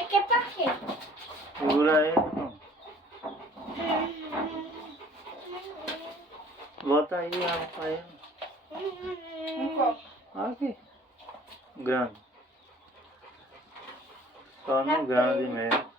Você quer pra quê? Segura aí, então. Bota aí água pra ele. Um copo. Aqui. Grande. Só no grande mesmo.